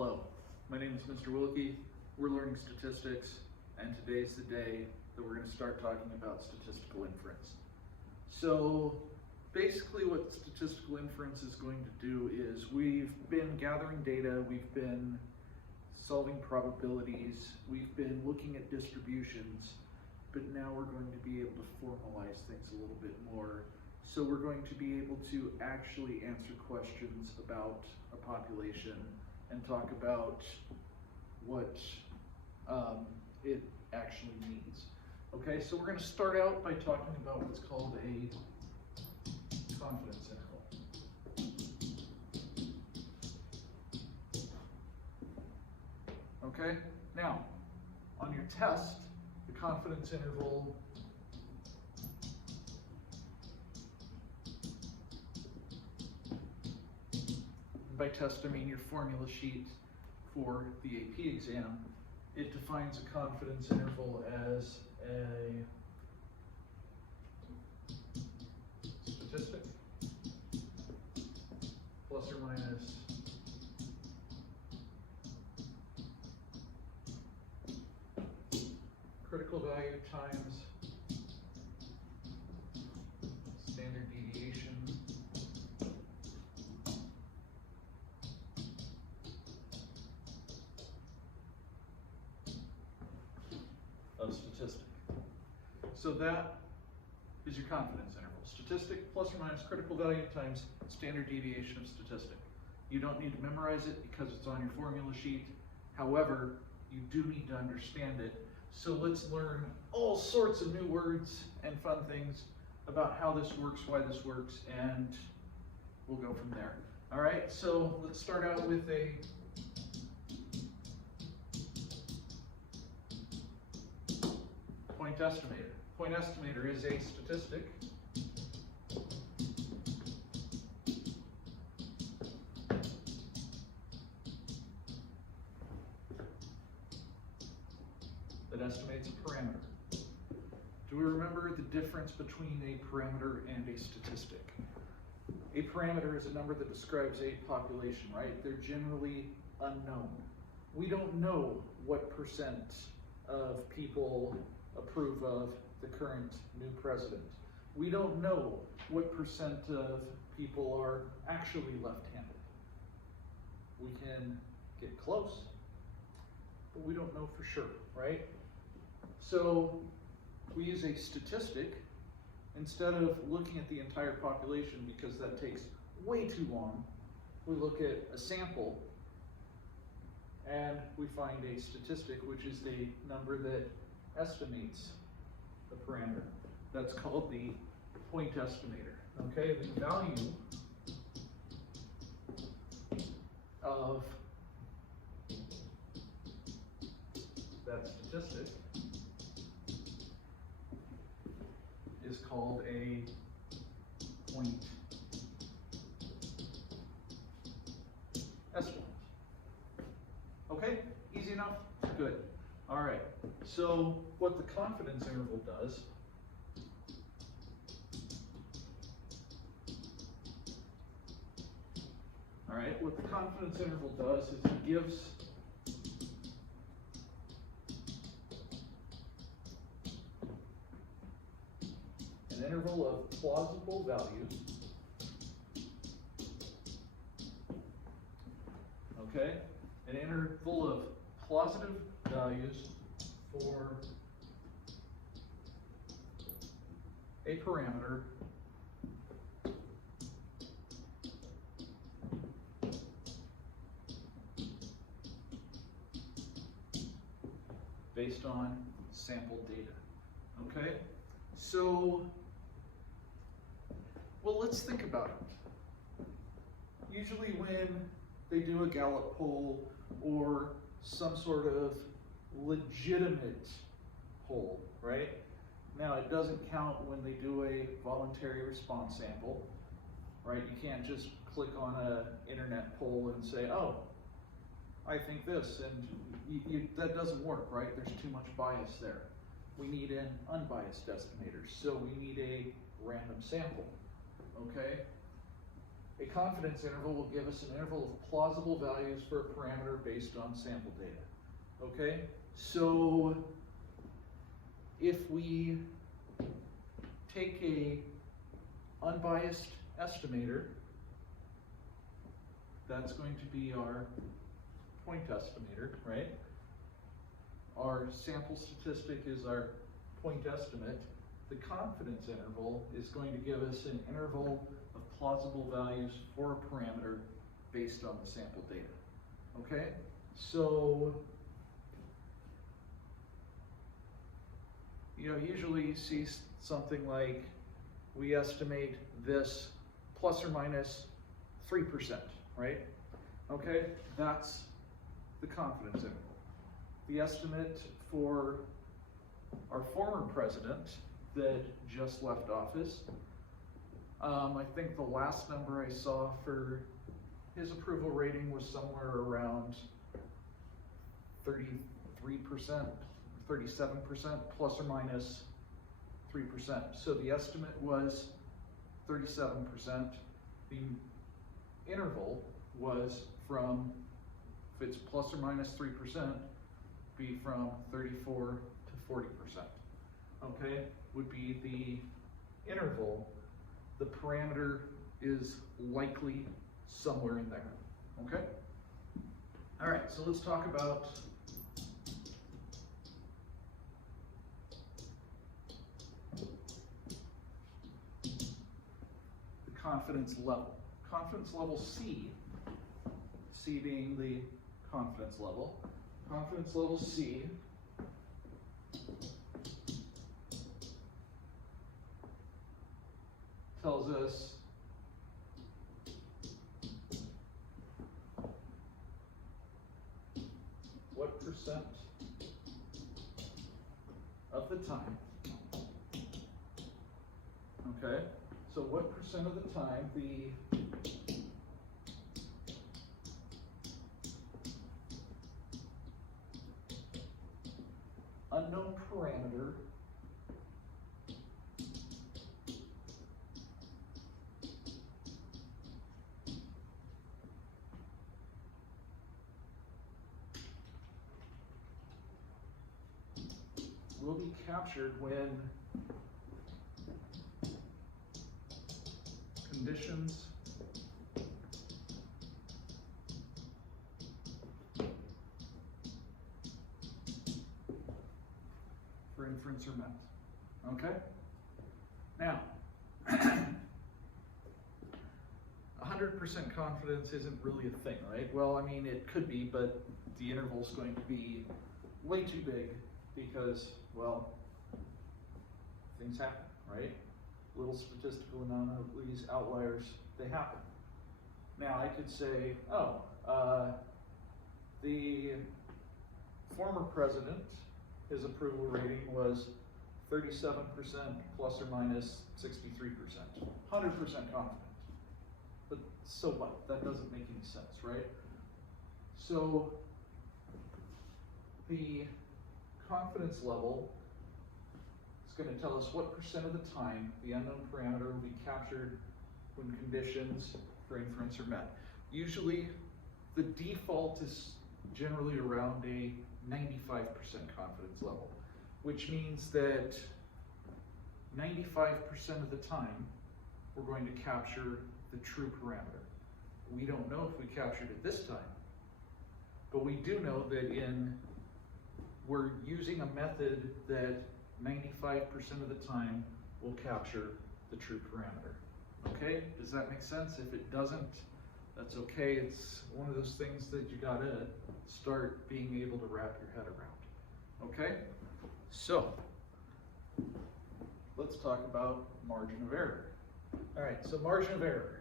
Hello, my name is Mr. Wilke. We're learning statistics, and today's the day that we're going to start talking about statistical inference. So basically what statistical inference is going to do is we've been gathering data, we've been solving probabilities, we've been looking at distributions, but now we're going to be able to formalize things a little bit more. So we're going to be able to actually answer questions about a population and talk about what it actually means. Okay, so we're going to start out by talking about what's called a confidence interval. Okay, now on your test, the confidence interval by test, I mean your formula sheet for the AP exam. It defines a confidence interval as a statistic plus or minus critical value times standard deviation of statistic. So that is your confidence interval. Statistic plus or minus critical value times standard deviation of statistic. You don't need to memorize it because it's on your formula sheet. However, you do need to understand it. So let's learn all sorts of new words and fun things about how this works, why this works, and we'll go from there. All right, so let's start out with a point estimator. Point estimator is a statistic that estimates a parameter. Do we remember the difference between a parameter and a statistic? A parameter is a number that describes a population, right? They're generally unknown. We don't know what percent of people approve of the current new president. We don't know what percent of people are actually left-handed. We can get close, but we don't know for sure, right? So we use a statistic instead of looking at the entire population because that takes way too long. We look at a sample and we find a statistic, which is the number that estimates the parameter. That's called the point estimator. Okay, the value of that statistic is called a point estimate. Okay, easy enough? Good. All right, so what the confidence interval does what the confidence interval does is it gives an interval of plausible values, okay, an interval of plausible values for a parameter based on sample data. Okay, so well, let's think about it. Usually when they do a Gallup poll or some sort of legitimate poll, right? Now it doesn't count when they do a voluntary response sample, right? You can't just click on an internet poll and say, oh, I think this, and that doesn't work, right? There's too much bias there. We need an unbiased estimator, so we need a random sample, okay? A confidence interval will give us an interval of plausible values for a parameter based on sample data. Okay? So if we take a unbiased estimator, that's going to be our point estimator, right? Our sample statistic is our point estimate. The confidence interval is going to give us an interval of plausible values for a parameter based on the sample data. Okay? So, usually you see something like, we estimate this plus or minus 3%, right? Okay? That's the confidence interval. The estimate for our former president that just left office, I think the last number I saw for his approval rating was somewhere around 33%, 37%, plus or minus 3%. So the estimate was 37%. The interval was from, if it's plus or minus 3%, be from 34 to 40%. Okay, would be the interval. The parameter is likely somewhere in there. Okay? All right, so let's talk about the confidence level. Confidence level C, C being the confidence level. Confidence level C tells us what percent of the time, okay, so what percent of the time the unknown parameter will be captured when conditions for inference are met. Okay? Now, 100% confidence isn't really a thing, right? Well, I mean, it could be, but the interval is going to be way too big because, well, things happen, right? Little statistical anomalies, outliers, they happen. Now, I could say, oh, the former president, his approval rating was 37% plus or minus 63%, 100% confident. But so what? That doesn't make any sense, right? So the confidence level is going to tell us what percent of the time the unknown parameter will be captured when conditions for inference are met. Usually the default is generally around a 95% confidence level, which means that 95% of the time we're going to capture the true parameter. We don't know if we captured it this time, but we do know that we're using a method that 95% of the time will capture the true parameter. Okay, does that make sense? If it doesn't, that's okay. It's one of those things that you gotta start being able to wrap your head around. Okay, so let's talk about margin of error. All right, so margin of error.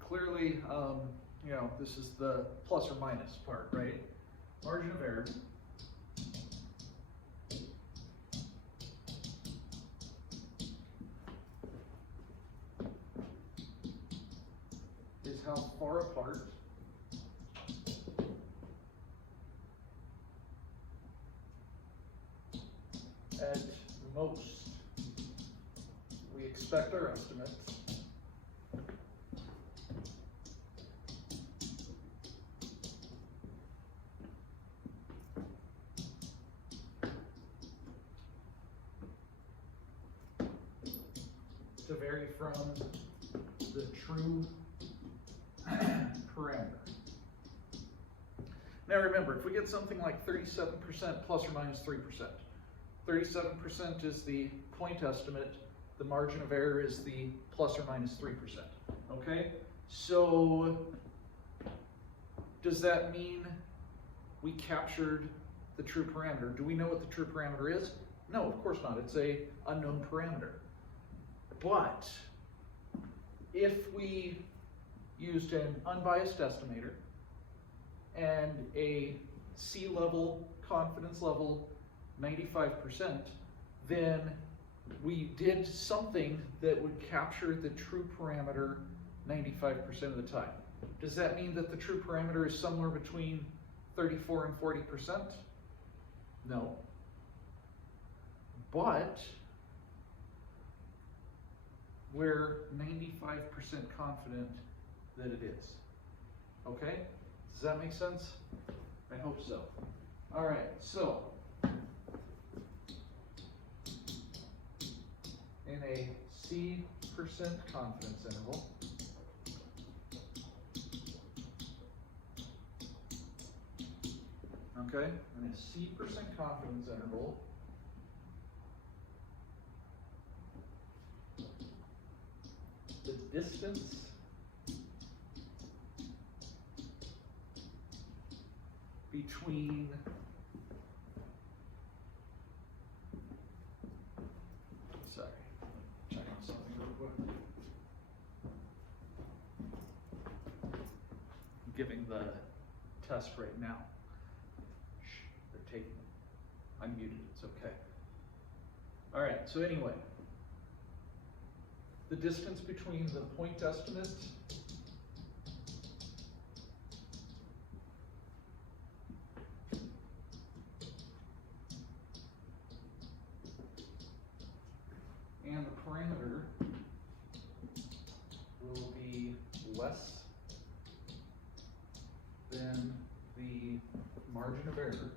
Clearly, this is the plus or minus part, right? Margin of error is how far apart at most we expect our estimates to vary from the true parameter. Now remember, if we get something like 37% plus or minus 3%, 37% is the point estimate, the margin of error is the plus or minus 3%, okay? So, does that mean we captured the true parameter? Do we know what the true parameter is? No, of course not. It's a unknown parameter. But if we used an unbiased estimator and a C-level confidence level 95%, then we did something that would capture the true parameter 95% of the time. Does that mean that the true parameter is somewhere between 34 and 40%? No. But we're 95% confident that it is. Okay? Does that make sense? I hope so. All right, so in a C% confidence interval, okay, in a C% confidence interval, the distance between checking something real quick. I'm giving the test right now. Shh, they're taking it. I'm muted, it's okay. All right, so anyway, the distance between the point estimate and the parameter will be less than the margin of error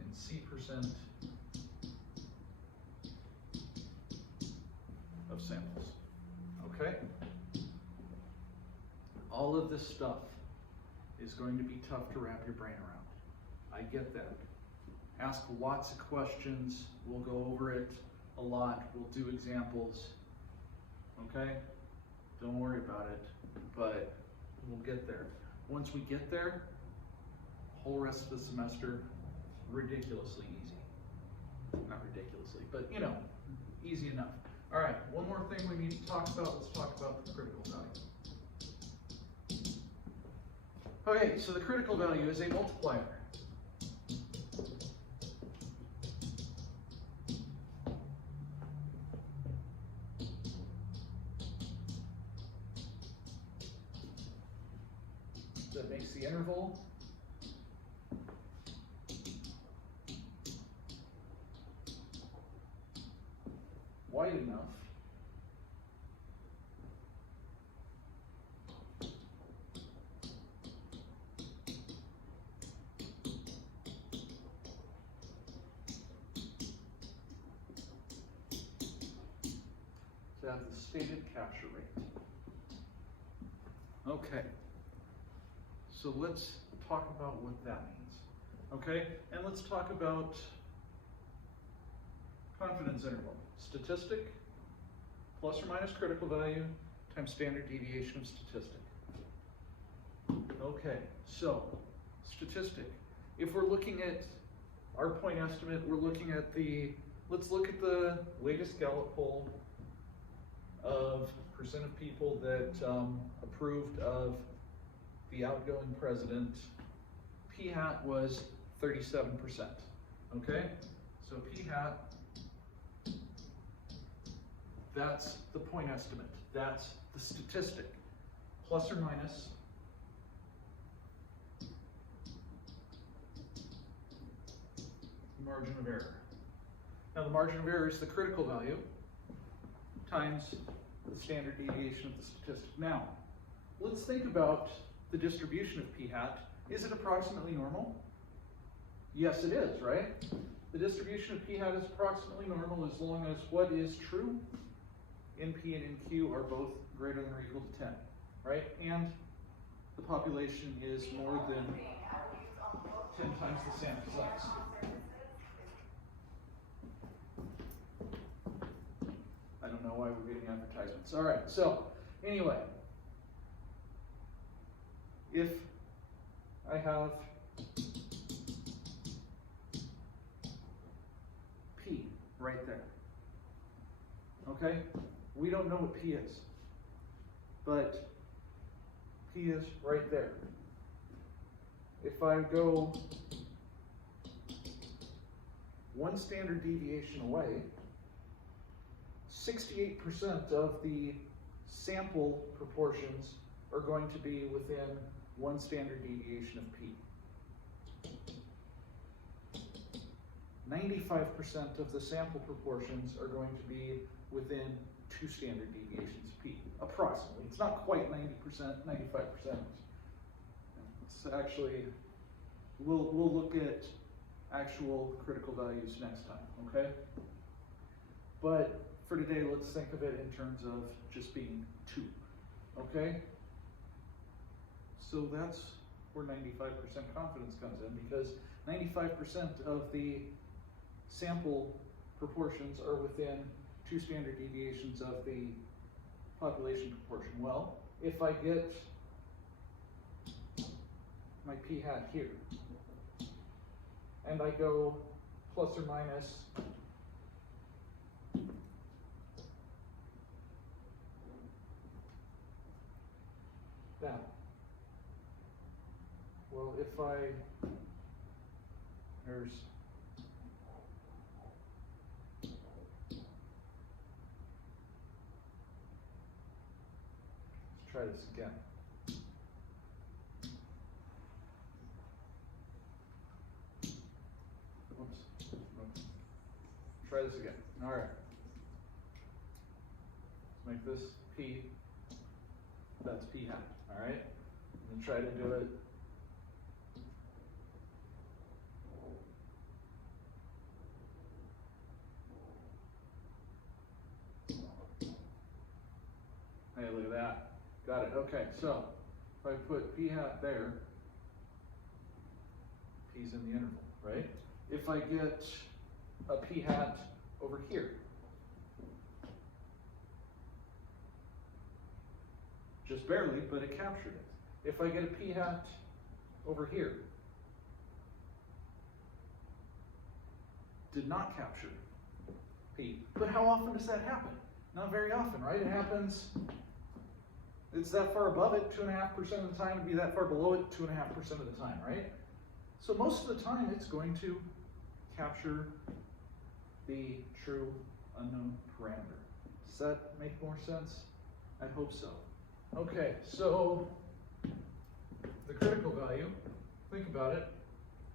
in C% of samples. Okay? All of this stuff is going to be tough to wrap your brain around. I get that. Ask lots of questions. We'll go over it a lot. We'll do examples. Okay? Don't worry about it, but we'll get there. Once we get there, the whole rest of the semester, ridiculously easy. Not ridiculously, but you know, easy enough. All right, one more thing we need to talk about. Let's talk about the critical value. Okay, so the critical value is a multiplier. That makes the interval wide enough to have the stated capture rate. Okay, so let's talk about what that means. Okay, and let's talk about confidence interval. Statistic plus or minus critical value times standard deviation of statistic. Okay, so statistic. If we're looking at our point estimate, we're looking at let's look at the latest Gallup poll of percent of people that approved of the outgoing president. P-hat was 37%, okay? So P-hat, that's the point estimate. That's the statistic, plus or minus the margin of error. Now the margin of error is the critical value times the standard deviation of the statistic. Now, let's think about the distribution of p-hat. Is it approximately normal? Yes, it is, right? The distribution of p hat is approximately normal as long as what is true in P and in Q are both greater than or equal to 10, right? And the population is more than 10 times the sample size. I don't know why we're getting advertisements. All right, so anyway, if I have P right there, okay? We don't know what P is, but P is right there. If I go one standard deviation away, 68% of the sample proportions are going to be within one standard deviation of P. 95% of the sample proportions are going to be within 2 standard deviations of P, approximately. It's not quite 90%, 95%. It's actually, we'll look at actual critical values next time, okay? But for today, let's think of it in terms of just being 2, okay? So that's where 95% confidence comes in, because 95% of the sample proportions are within 2 standard deviations of the population proportion. Well, if I get my p hat here, and I go plus or minus that. Well, if there's let's try this again. Oops. Try this again. All right. Let's make this P. That's P hat. All right. And then try to do it. Hey, look at that. Got it. Okay, so if I put p hat there, p's in the interval, right? If I get a p hat over here, just barely, but it captured it. If I get a p hat over here, did not capture p. But how often does that happen? Not very often, right? It happens, it's that far above it 2.5% of the time, it'd be that far below it 2.5% of the time, right? So most of the time it's going to capture the true unknown parameter. Does that make more sense? I hope so. Okay, so the critical value, think about it,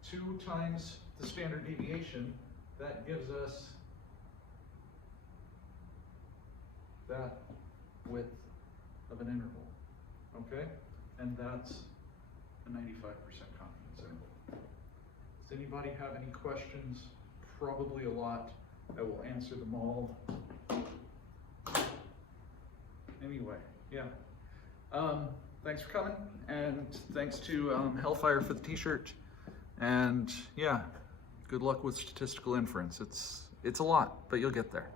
2 times the standard deviation, that gives us that width of an interval, okay? And that's a 95% confidence interval. Does anybody have any questions? Probably a lot. I will answer them all. Anyway, yeah. Thanks for coming, and thanks to Hellfire for the t-shirt. And yeah, good luck with statistical inference. It's a lot, but you'll get there.